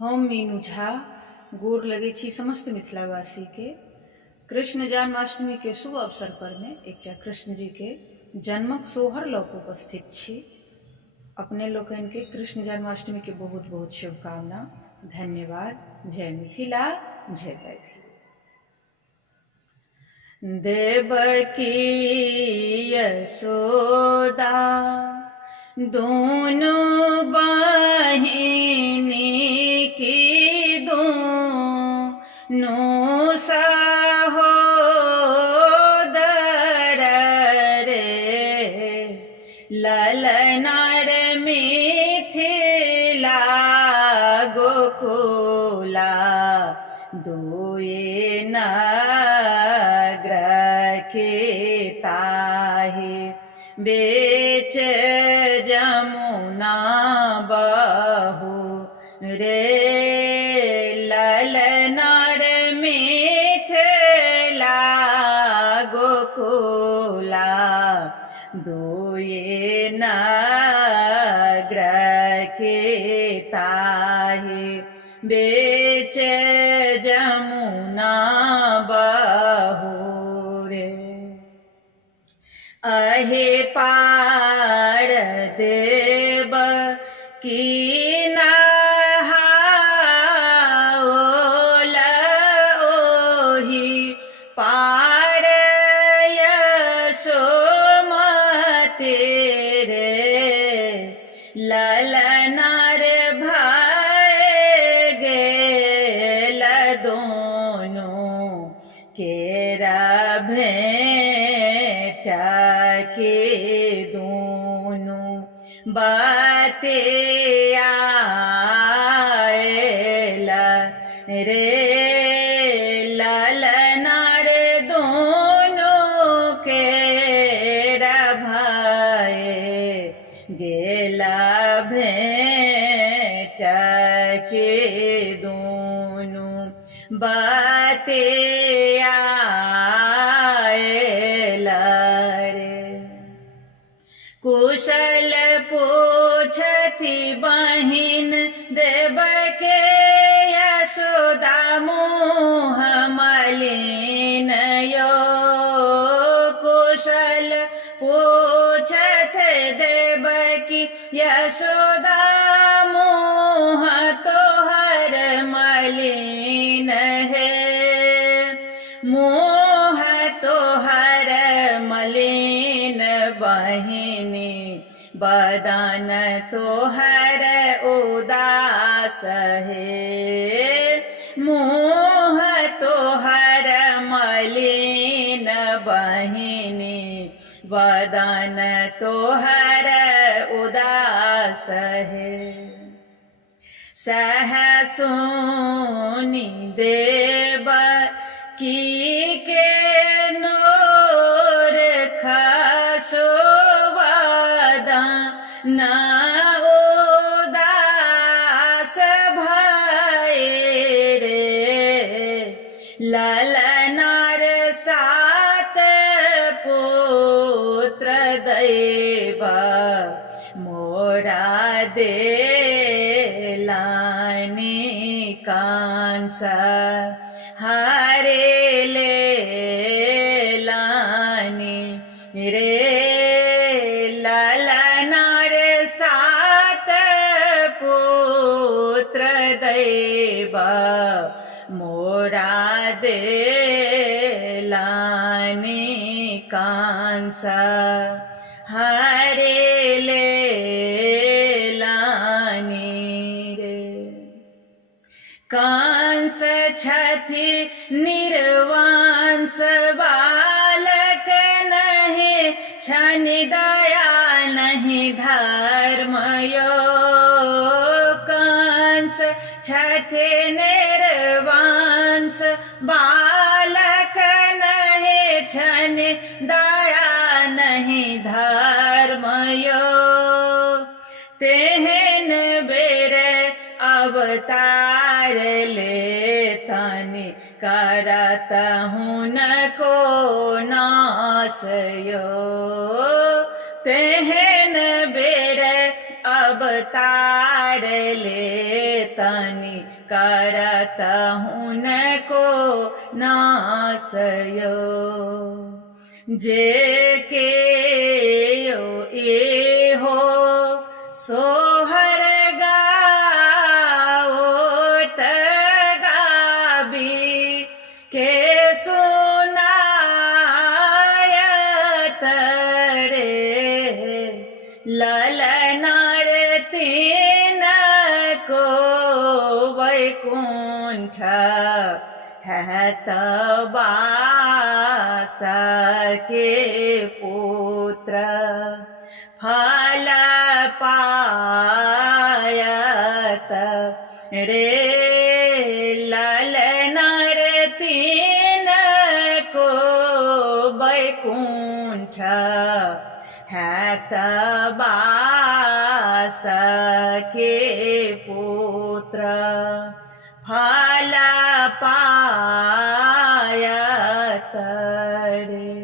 हम मीनू झा गोर लगै छी समस्त मिथिलावासी के। कृष्ण जन्माष्टमी के शुभ अवसर पर में एकटा कृष्ण जी के जन्मक सोहर लऽ कऽ उपस्थित छी। अपने लोकनि के कृष्ण जन्माष्टमी के बहुत बहुत शुभकामना। धन्यवाद। जय मिथिला, जय मैथिली। देवकी यशोदा दोनों बहिनी की दोनों सहोदर रे, ललनार मिथिला गोकुला दोए नगर के ताहे, बेच जमुना बहू रे, ललनार मिथिला गोकुला दोए नगर के ताहे, बेच जमुना बहू रे। अहे पार देव की नहाओल ओहि पार यशोमती रे, ललनार भय गेल दोनों केरा भेंट के दोनों बाते आयल रे, ललनार दोनों केरा भय गेला भेंट के दोनों बाते आयल रे। कुशल पूछती बहिन देव के यशोदा मुँह मलिन यो, कुशल पूछत देव की यशोदा मुँह तोहर मलिन है, मुँह तोहर मलिन बहिनी, बदन तोहर उदास है, मुँह तोहर मलिन बहिनी, बदन तोहर उदास है। सह सुनी देव की के नोर खसोवदन उदास भय रे, ललनार सात पुत्र दैव मोरा देलानि कांस हरे लेलानि रे, ललनार सात पुत्र दैव मोरा देलानि कांस हरे लेलानि रे। कांस छथि निर्वांस बालक नहीं, छनि दया नहीं धर्म यो, कांस छथि निर्वांस बालक नहीं, छनि दया नहीं धर्म यो, तेहन बेर अवतार लेतनि करत हुनको नाश यो, तेहन बेर अवतार ले तनि करत हुनको नासयो जे के यो एहो सोहर गाओ त गाबी के सुनायत रे ललनार तीन को वैकुंठ है तबास के पुत्र फल पायत रे ललनार तीन को वैकुंठ है तबास के पुत्र फल पायत रे।